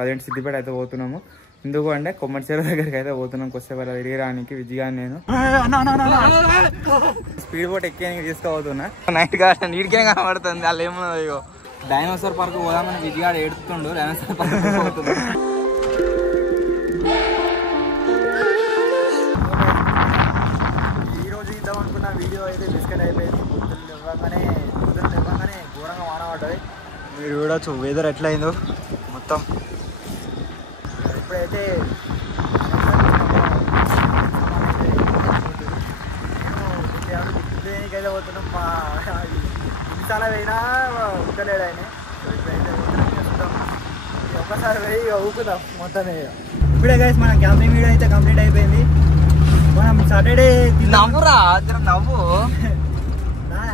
Present Siddipet అయితే పోతున్నాము. ఎందుకు అంటే కొమ్మటిచెరువు దగ్గరికి అయితే పోతున్నాం. కొద్దిసేపు తిరగడానికి విజయగా నేను స్పీడ్ బోట్ ఎక్కి తీసుకుపోతున్నా. నైట్ గా నీటికే కనబడుతుంది. వాళ్ళు ఏమన్నా ఇగో డైనోసార్ పార్క్ పోదామని విజయగాడు ఏడుతుండు. డైనోసార్ పార్క్ పోతుంది. ఈరోజు ఇద్దామనుకున్న వీడియో అయితే బిస్కెట్ అయిపోయింది. పొద్దున్న ఇవ్వగానే ఘోరంగా వాన పడ్డది. మీరు చూడవచ్చు వెదర్ ఎట్లా అయిందో మొత్తం. ఇప్పుడైతే అయితే పోతున్నాం. మా చాలా పోయినా ఉక్కలేడు ఆయన. ఇప్పుడైతే చూద్దాం, ఒక్కసారి పోయి ఊపుదాం మొత్తమే. ఇప్పుడే గైస్ మన క్యాంపింగ్ వీడియో అయితే కంప్లీట్ అయిపోయింది. మనం సాటర్డే నవ్వురా నవ్వు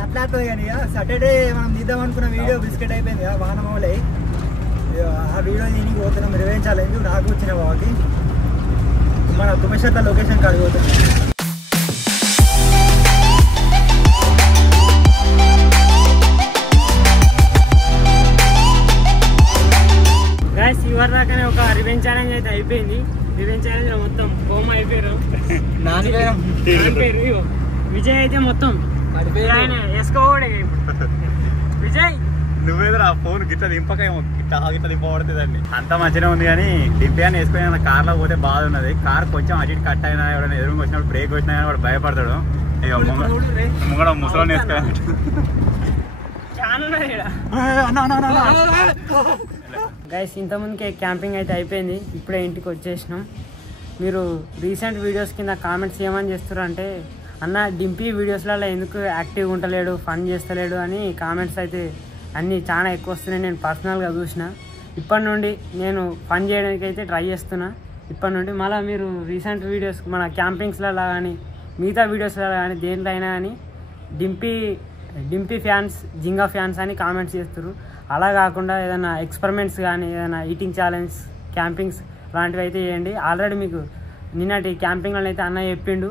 అట్లా అవుతుంది కానీ సాటర్డే మనం తీద్దాం అనుకున్న వీడియో బిస్కెట్ అయిపోయింది కదా వాన మౌలై. ఆ వీడియో దీనికి పోతున్నాం రివెంజ్ ఛాలెంజ్. నాకు వచ్చిన బాబుకి మన తుమ్మేశ్వర్ల లొకేషన్ కాడికి పోతున్నాం. గైస్ ఇవరి దాకానే ఒక రివెంజ్ ఛాలెంజ్ అయితే అయిపోయింది. రివెంజ్ ఛాలెంజ్ లో మొత్తం హోమ్ అయిపోయారు. పేరు విజయ్ అయితే మొత్తం ఆయన వేసుకోడే. విజయ్ నువ్వేదో ఆ ఫోన్ గిట్ల దింపకేమో గిట్లా దింపబడుతుందండి. అంతా మంచిగా ఉంది కానీ దింపేయని వేసుకుని కార్లో పోతే బాధ ఉన్నది. కార్ కొంచెం అటు కట్ అయినా ఎవరైనా ఎదురు వచ్చినప్పుడు బ్రేక్ వచ్చినా కానీ వాడు భయపడతాడు. ఇక ముంగడ ముసలోని వేసుకోవాలి. గైస్ ఇంతకుముందుకే క్యాంపింగ్ అయితే అయిపోయింది. ఇప్పుడే ఇంటికి వచ్చేసినాం. మీరు రీసెంట్ వీడియోస్ కింద కామెంట్స్ ఏమని చేస్తారు అంటే అన్న డింపీ వీడియోస్లలో ఎందుకు యాక్టివ్గా ఉంటలేడు, ఫన్ చేస్తలేడు అని కామెంట్స్ అయితే అన్నీ చాలా ఎక్కువ వస్తున్నాయి. నేను పర్సనల్గా చూసిన. ఇప్పటి నుండి నేను ఫన్ చేయడానికి అయితే ట్రై చేస్తున్నా. ఇప్పటి నుండి మళ్ళీ మీరు రీసెంట్ వీడియోస్ మన క్యాంపింగ్స్లలో కానీ మిగతా వీడియోస్లలో కానీ దేంట్లో అయినా కానీ డింపీ ఫ్యాన్స్ జింగా ఫ్యాన్స్ అని కామెంట్స్ చేస్తారు. అలా కాకుండా ఏదైనా ఎక్స్పెరిమెంట్స్ కానీ ఏదైనా ఈటింగ్ ఛాలెంజ్ క్యాంపింగ్స్ లాంటివి అయితే చేయండి. ఆల్రెడీ మీకు నిన్నటి క్యాంపింగ్లో అయితే అన్న చెప్పిండు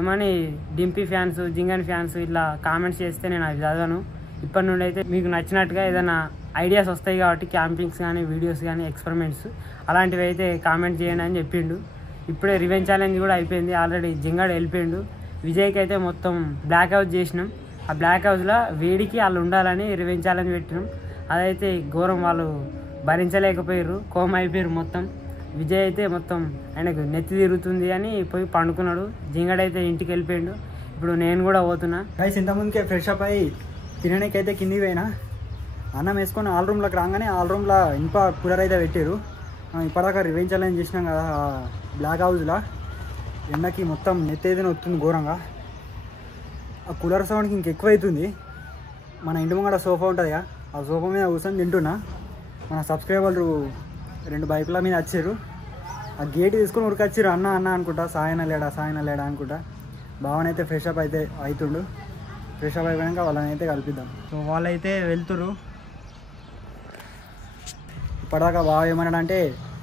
ఏమని డింపీ ఫ్యాన్స్ జింగన్ ఫ్యాన్స్ ఇట్లా కామెంట్స్ చేస్తే నేను అది చదవను. ఇప్పటి నుండి అయితే మీకు నచ్చినట్టుగా ఏదైనా ఐడియాస్ వస్తాయి కాబట్టి క్యాంపింగ్స్ కానీ వీడియోస్ కానీ ఎక్స్పెరిమెంట్స్ అలాంటివి అయితే కామెంట్ చేయండి అని చెప్పిండు. ఇప్పుడే రివెంజ్ ఛాలెంజ్ కూడా అయిపోయింది. ఆల్రెడీ జింగాడు వెళ్ళిపోయిండు. విజయ్కి అయితే మొత్తం బ్లాక్ హౌస్ చేసినాం. ఆ బ్లాక్ హౌస్లో వేడికి వాళ్ళు ఉండాలని రివెంజ్ ఛాలెంజ్ పెట్టినాం. అదైతే ఘోరం, వాళ్ళు భరించలేకపోయారు, కోమ అయిపోయారు మొత్తం. విజయ్ అయితే మొత్తం ఆయనకు నెత్తి తిరుగుతుంది అని పోయి పండుకున్నాడు. జింగడైతే ఇంటికి వెళ్ళిపోయాడు. ఇప్పుడు నేను కూడా పోతున్నా. గైస్ ఇంతకుముందుకే ఫ్రెష్ అప్ అయ్యి తినడానికి అయితే కిందికి పోయినా. అన్నం వేసుకొని ఆల్ రూమ్లోకి రాగానే ఆల్ రూమ్లో ఇంప కూలర్ అయితే పెట్టారు. ఇప్పటిదాకా రివెంజ్ ఛాలెంజ్ చేసినాం కదా బ్లాక్ హౌస్లో. ఎండకి మొత్తం నెత్తి అయితే వస్తుంది ఘోరంగా. ఆ కూలర్ సౌండ్కి ఇంకెక్కువ అవుతుంది. మన ఇంటి ముంగడ సోఫా ఉంటుంది కదా, ఆ సోఫా మీద కూర్చొని తింటున్నా. మన సబ్స్క్రైబర్లు 2 బైకుల మీద వచ్చారు. ఆ గేట్ తీసుకొని ఉరికొచ్చారు. అన్న అన్న అనుకుంటా, సాయన లేడా అనుకుంటా. బావనైతే ఫ్రెష్ అప్ అయితే అవుతుండు. ఫ్రెష్ అప్ అయిపోయాక వాళ్ళని అయితే కల్పిద్దాం. సో వాళ్ళైతే వెళ్తురు. ఇప్పటిదాకా బావ ఏమన్నాడంటే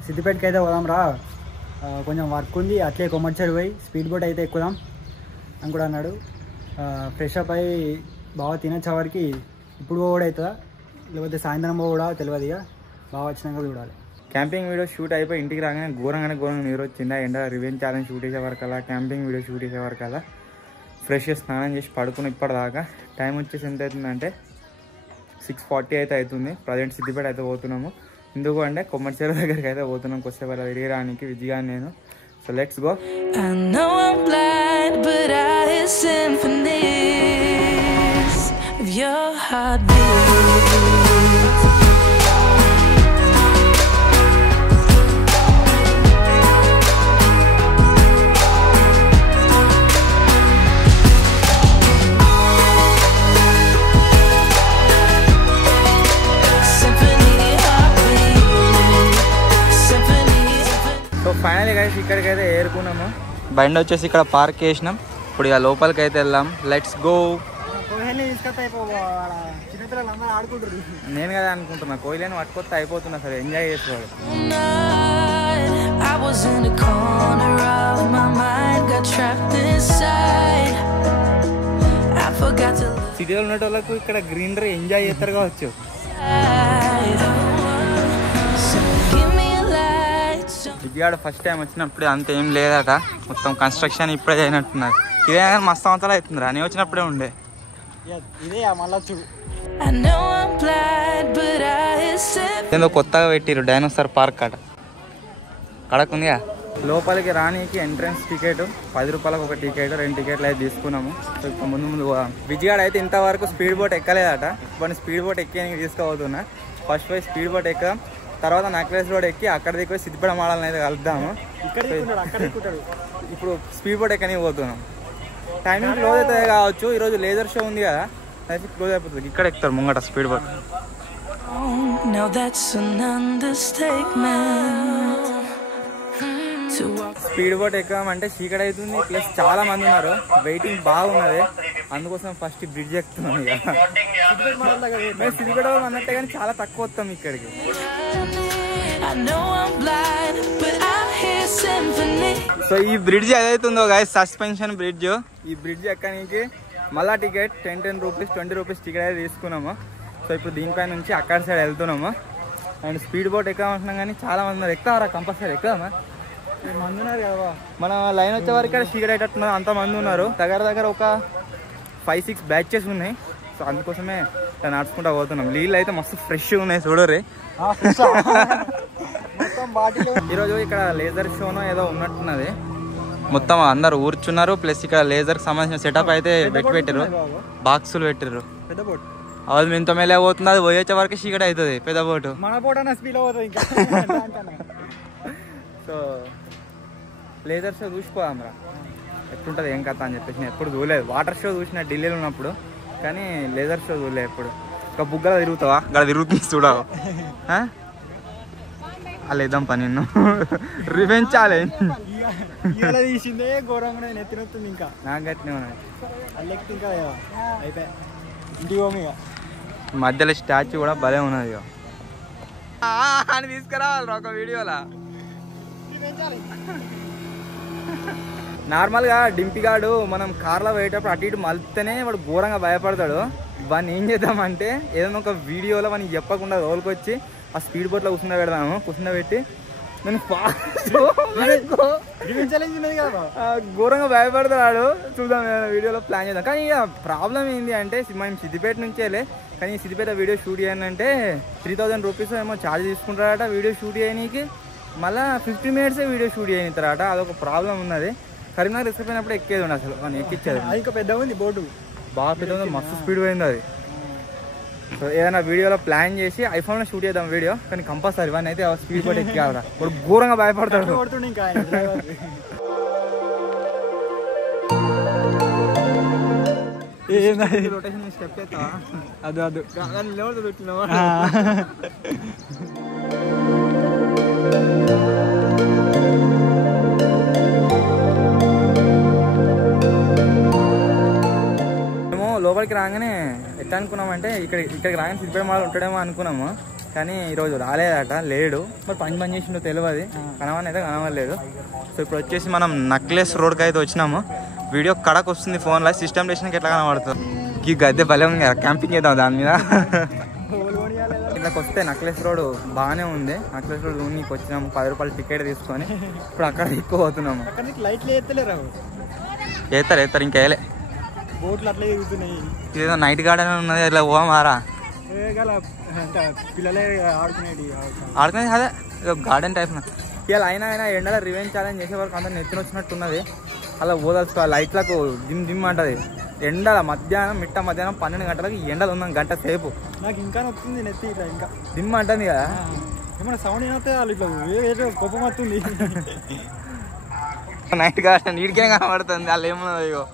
సిద్దిపేటకి అయితే పోదాం రా, కొంచెం వర్క్ ఉంది, అట్లే కొమ్మటిచెరువు పోయి స్పీడ్ బోట్ అయితే ఎక్కుదాం అని కూడా అన్నాడు. ఫ్రెష్ అప్ అయ్యి బాగా తినచ్చవరికి ఇప్పుడు కూడా అవుతుందా లేకపోతే సాయంత్రం కూడా తెలియదు. ఇక బాగా వచ్చినాక చూడాలి. క్యాంపింగ్ వీడియో షూట్ అయిపోయి ఇంటికి రాగానే ఘోరంగా నీరు వచ్చిందా. ఎండ రివెంజ్ ఛాలెంజ్ షూట్ చేసే వరకు అలా క్యాంపింగ్ వీడియో షూట్ చేసే వరకు అలా ఫ్రెష్ స్నానం చేసి పడుకుని ఇప్పటిదాకా టైం వచ్చేసి ఎంత అవుతుందంటే 6:40 అయితే అవుతుంది. ప్రజెంట్ సిద్దిపేట అయితే పోతున్నాము. ఎందుకు అంటే కొమ్మటిచెరువు దగ్గరికి అయితే పోతున్నాం. కొద్దిసేపు తిరగడానికి విజయగా నేను. So let's go. Final guys ఇక్కడికైతే ఏరుకున్నాము. బండి వచ్చేసి ఇక్కడ పార్క్ చేసినాం. ఇప్పుడు ఇక లోపలికి అయితే వెళ్దాం. Let's go. నేను కదా అనుకుంటున్నా కోయిలను పట్టుకొస్తే అయిపోతున్నా సరే ఎంజాయ్ చేసుకోవాలి. సిటీలో ఉన్న వాళ్ళకు ఇక్కడ గ్రీనరీ ఎంజాయ్ చేస్తారు కావచ్చు. విజయవాడ ఫస్ట్ టైం వచ్చినప్పుడు అంతేం లేదట, మొత్తం కన్స్ట్రక్షన్ ఇప్పుడే అయినట్టున్నారు. ఇదే మస్తు సంవత్సరాలు అవుతుందిరా, నేను వచ్చినప్పుడే ఉండే. ఇదే మళ్ళొచ్చు ఏదో కొత్తగా పెట్టిరు డైనోసార్ పార్క్ అట, కడకుందిగా. లోపలికి రానికి ఎంట్రన్స్ టికెట్ 10 రూపాయలకు ఒక టికెట్, 2 టికెట్లు అయితే తీసుకున్నాము. సో ఇప్పుడు ముందు పోదాం. విజయవాడ అయితే ఇంతవరకు స్పీడ్ బోట్ ఎక్కలేదట, ఇప్పుడు స్పీడ్ బోట్ ఎక్కి తీసుకుపోతున్నా. ఫస్ట్ పోయి స్పీడ్ బోట్ ఎక్కదాం, తర్వాత నక్లెస్ రోడ్ ఎక్కి అక్కడ దిక్కు సిద్దిపేట మోడల్ని అయితే కలుద్దాము. ఇప్పుడు స్పీడ్ బోట్ ఎక్కని పోతున్నాం. టైమింగ్ క్లోజ్ అవుతుంది కావచ్చు, ఈరోజు లేజర్ షో ఉంది కదా, అయితే క్లోజ్ అయిపోతుంది. ఇక్కడ ఎక్కుతారు ముంగట స్పీడ్ బోట్. స్పీడ్ బోట్ ఎక్కామంటే చీకటి అవుతుంది, ప్లస్ చాలా మంది ఉన్నారు, వెయిటింగ్ బాగున్నది, అందుకోసం ఫస్ట్ బ్రిడ్జ్ ఎక్కుతున్నాం. ఇక మేము సిద్దిపేట అన్నట్టే కానీ చాలా తక్కువ వస్తాం ఇక్కడికి. సో ఈ బ్రిడ్జ్ ఏదైతుందో గాయస్, సస్పెన్షన్ బ్రిడ్జ్, ఈ బ్రిడ్జ్ ఎక్కడానికి మళ్ళా టికెట్ 10 రూపీస్ 20 రూపీస్ టికెట్ అయితే తీసుకున్నాము. సో ఇప్పుడు దీనిపై నుంచి అక్కడ సైడ్ వెళ్తున్నాము. అండ్ స్పీడ్ బోట్ ఎక్కామంటున్నాం కానీ చాలా మంది ఉన్నారు. ఎక్కుతారా? కంపల్సరీ ఎక్కుదామా? మంది ఉన్నారు కదా, మన లైన్ వచ్చే వరకు చీకటి అయ్యేటట్టున్నారు, అంతమంది ఉన్నారు. దగ్గర ఒక 5-6 బ్యాచెస్ ఉన్నాయి. సో అందుకోసమే ఇట్లా నడుచుకుంటా పోతున్నాం. నీళ్ళు అయితే మస్తు ఫ్రెష్గా ఉన్నాయి చూడరే. ఈరోజు ఇక్కడ లేజర్ షోనో ఏదో ఉన్నట్టున్నది, మొత్తం అందరు కూర్చున్నారు. ప్లస్ ఇక్కడ లేజర్కి సంబంధించిన సెటప్ అయితే పెట్టారు, బాక్సులు పెట్టారు. పెద్ద బోట్ అది మీతో మేలే పోతుంది, అది పోయొచ్చే వరకు చీకటి అవుతుంది. పెద్ద బోటు మన బోట్ అన్న స్పీడ్ అవుతుంది ఇంకా. సో లేజర్ షో చూసిపోదాం రా, ఎట్లుంటుంది ఏం కథ అని చెప్పేసి. నేను ఎప్పుడు చూడలేదు. వాటర్ షో చూసిన ఢిల్లీలో ఉన్నప్పుడు, కానీ లేజర్ షో చూడలేదు ఎప్పుడు. ఒక బుగ్గలో తిరుగుతావా? ఇక్కడ తిరుగుతుంది చూడవు. అలా ఇద్దాం పని నిన్ను రివెంజ్ ఛాలెంజ్ తీసిందే ఘోరంగా నెత్తినొస్తుంది. ఇంకా నాకు గట్టినే ఉన్నాయి. అల్లెక్కి ఇంకా అయిపోయి ఇంటికి పోము. ఇక మధ్యలో స్టాచ్యూ కూడా భలే ఉన్నది. అని తీసుకురావాలి ఒక వీడియోలా. నార్మల్గా డింపిగాడు మనం కార్లో పోయేటప్పుడు అటు ఇటు మలితేనే వాడు ఘోరంగా భయపడతాడు. వాడిని ఏం చేద్దామంటే ఏదైనా ఒక వీడియోలో మనకి చెప్పకుండా రోల్కొచ్చి ఆ స్పీడ్ బోట్లో కూర్చుండబెడదాము. కూర్చుండబెట్టి నేను ఘోరంగా భయపడతాడు. చూద్దాం వీడియోలో ప్లాన్ చేద్దాం. కానీ ఇక ప్రాబ్లం ఏంటి అంటే మనం సిద్దిపేట నుంచేలే, కానీ సిద్దిపేట వీడియో షూట్ చేయాలంటే 3000 రూపీస్ ఏమో ఛార్జ్ తీసుకుంటారట వీడియో షూట్ చేయడానికి. మళ్ళీ 50 మినిట్సే వీడియో షూట్ చేయనిస్తారట. అదొక ప్రాబ్లం ఉన్నది. కరీంనగర్ తీసుకుపోయినప్పుడు ఎక్కేది ఉండే, అసలు మనం ఎక్కించేది. ఇంకా పెద్ద ఉంది బోటు, బాగా పెద్ద ఉంది, మస్తు స్పీడ్ పోయింది అది. సో ఏదైనా వీడియోలో ప్లాన్ చేసి ఐఫోన్లో షూట్ చేద్దాం వీడియో, కానీ కంపల్సరీ వన్ అయితే స్పీడ్ బోట్ ఎక్కాలరా. వాడు ఘోరంగా భయపడతాడు. ఇంకా రొటేషన్ స్టెప్ అవుతావా? అది అది మేము లోపలికి రాగానే ఎట్లా అనుకున్నామంటే ఇక్కడికి రాగానే సిద్దిపేట మోడల్ ఉంటాడేమో అనుకున్నాము, కానీ ఈరోజు రాలేదట, లేడు. మరి పని చేసిండో తెలియదు, కనవని అయితే కనవలేదు. సో ఇప్పుడు వచ్చేసి మనం నక్లెస్ రోడ్కి అయితే వచ్చినాము. వీడియో కడకు వస్తుంది ఫోన్లో, సిస్టమ్ లేషన్కి ఎట్లా కనబడుతుంది. ఈ గద్దె భలే ఉంది కదా, క్యాంపింగ్ చేద్దాం దాని మీద. ఇక్కడికి వస్తే నక్లెస్ రోడ్ బాగానే ఉంది. నక్లెస్ రోడ్ నీకు వచ్చినాము, 10 రూపాయలు టికెట్ తీసుకొని ఇప్పుడు అక్కడ ఎక్కువ పోతున్నాము. లైట్లు ఎత్తలేరు, వేస్తారు ఇంకా వేయలే. బోట్లు అట్లా ఎగుతున్నాయి. ఇదేదో నైట్ గార్డెన్ ఉన్నది, ఇట్లా పోమారా పిల్లలే ఆడుకునేది. అదే గార్డెన్ టైప్. ఇవాళ అయినా ఎండలో రివెంజ్ ఛాలెంజ్ చేసే వరకు అందరూ నెత్తిన వచ్చినట్టున్నది. అలా పోదలుచుకో, లైట్లకు దిమ్ దిమ్ అంటది. ఎండల మధ్యాహ్నం మధ్యాహ్నం 12 గంటలకు ఎండలు ఉన్నాం, గంట సేపు. నాకు ఇంకా నొస్తుంది నెత్తి, ఇట్లా ఇంకా దిమ్ అంటుంది కదా. ఏమన్నా సౌండ్ ఏమవుతుంది వాళ్ళు ఇట్లా కోపం వస్తుంది. నైట్ గార్డెన్ నీటికే కనబడుతుంది, వాళ్ళు ఏమన్నదో ఇగో.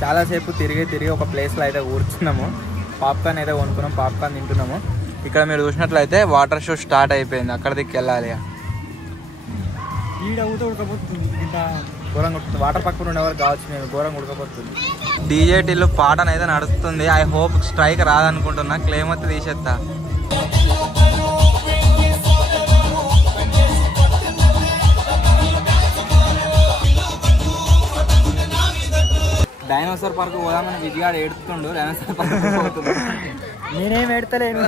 చాలాసేపు తిరిగి ఒక ప్లేస్లో అయితే కూర్చున్నాము. పాప్కార్న్ అయితే కొనుక్కున్నాం, పాప్కార్న్ తింటున్నాము. ఇక్కడ మీరు చూసినట్లయితే వాటర్ షో స్టార్ట్ అయిపోయింది. అక్కడ దిక్కు వెళ్ళాలి. ఘోరంగా ఉడుకుతుంది. వాటర్ పక్కన ఉండేవారు కావచ్చు, మేము ఘోరంగా ఉడకపోతుంది. డీజేటీలో పాటనైతే నడుస్తుంది. ఐ హోప్ స్ట్రైక్ రాదనుకుంటున్నా, క్లెయిమ్ అయితే తీసేస్తా. డైనోసార్ పార్క్ పోదామని విజయగాడు ఏడుతుండు. డైనోసార్ పార్క్ పోతుంది. నేనేం ఎడతలేను,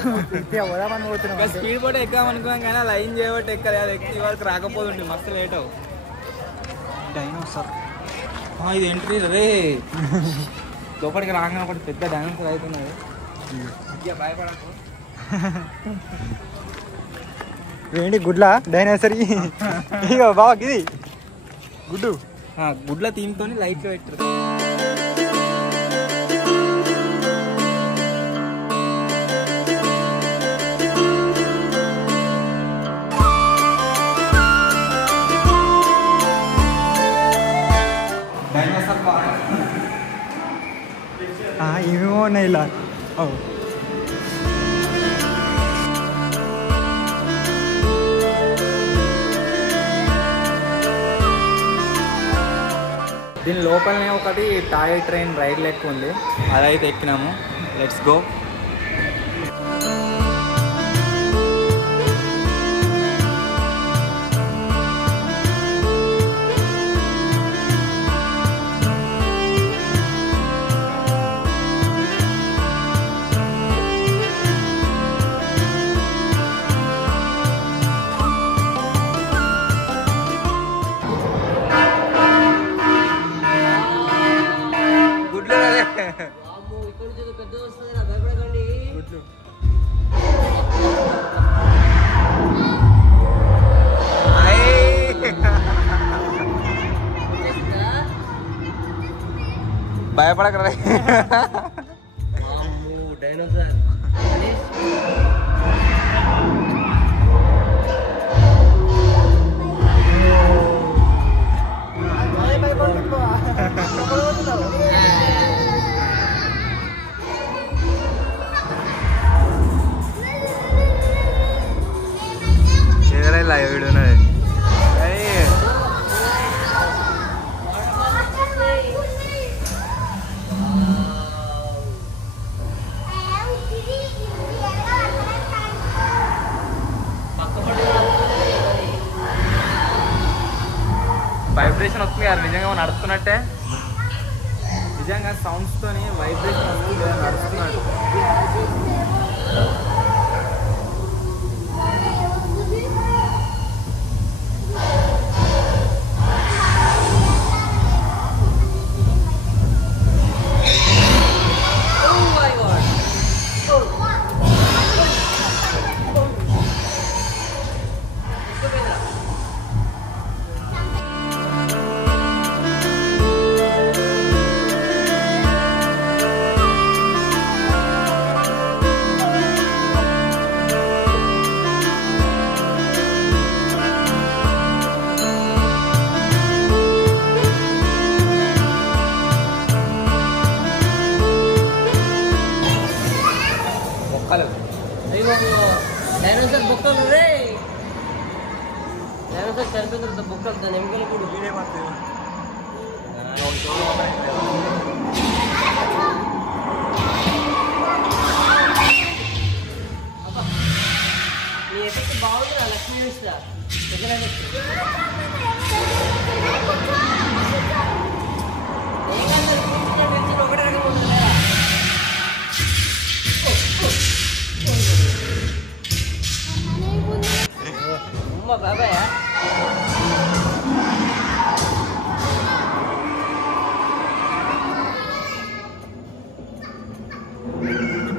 పోదామని పోతున్నాను. స్పీడ్ బోట్ ఎక్కామనుకున్నాం కానీ లైన్ చేయబట్టి ఎక్కలే. అది ఎక్కి వరకు రాకపోతుండే, మస్తు లేట్ అవు. డైనోసార్ ఇది ఎంట్రీ అదే లోపలికి రాగానే ఒకటి పెద్ద డైనోసార్ అవుతున్నది. భయపడకు. ఏంటి గుడ్లా డైనోసార్? ఇక బావా ఇది గుడ్డు గుడ్ల థీమ్తో లైట్ పెట్టారు. ఏమేమో ఉన్నాయి ఇలా. దీని లోపలనే ఒకటి టాయ్ ట్రైన్ రైడ్ లెక్క ఉంది, అదైతే ఎక్కినాము. Let's go. భయపడకరా. డైనోసార్ ఎదురైలా వీడున్నది. వైబ్రేషన్ వస్తుంది కదా, నిజంగా నడుస్తున్నట్టే. నిజంగా సౌండ్స్తో వైబ్రేషన్ వస్తుంది కదా, నడుస్తున్నాడు. డైనోసార్ బొక్కలు రే, డైనోసార్ చనిపోయిన తర్వాత బొక్కలు దాని ఎముకలు కూడా వీడే పడుతుంది. నీ ఎఫెక్ట్ బాగుంది రా లక్ష్మీ మిశ్రా. ఒకటే రకం ఉంటుంది. బాబాయ్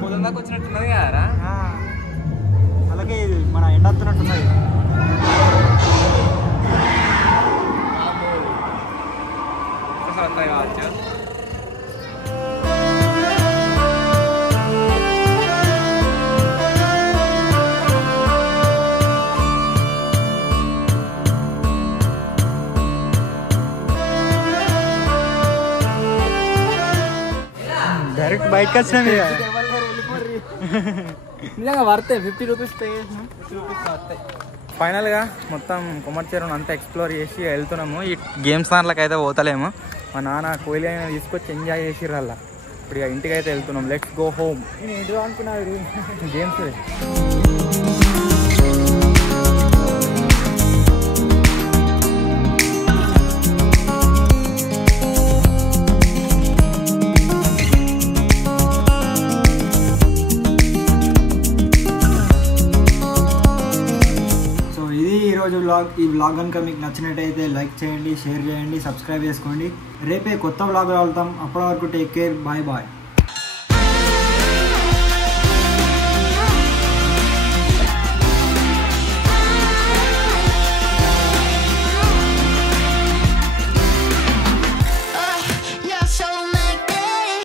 పొలం దాకా వచ్చినట్టున్నది కదరా. అలాగే మన ఎండ వస్తున్నట్టున్నది. డైరెక్ట్ బయటకు వచ్చినాం ఇక. నిజంగా వర్తే 50 రూపీస్ పే చేసినాం. 50 రూపీస్ వర్తే. ఫైనల్గా మొత్తం కొమ్మర్చేరును అంతా ఎక్స్ప్లోర్ చేసి వెళ్తున్నాము. ఈ గేమ్స్ దాంట్లోకి అయితే పోతలేము. మా నాన్న కోయిల తీసుకొచ్చి ఎంజాయ్ చేసిర్రు అలా. ఇప్పుడు ఇక ఇంటికి అయితే వెళ్తున్నాం. Let's go home. నేను ఏంటిదో అనుకున్నాడు గేమ్స్ ఈరోజు ఈ వ్లాగ్ కనుక మీకు నచ్చినట్టయితే లైక్ చేయండి, షేర్ చేయండి, సబ్స్క్రైబ్ చేసుకోండి. రేపే కొత్త వ్లాగ్ వెళ్తాం. అప్పటి వరకు టేక్ కేర్, బాయ్ బాయ్.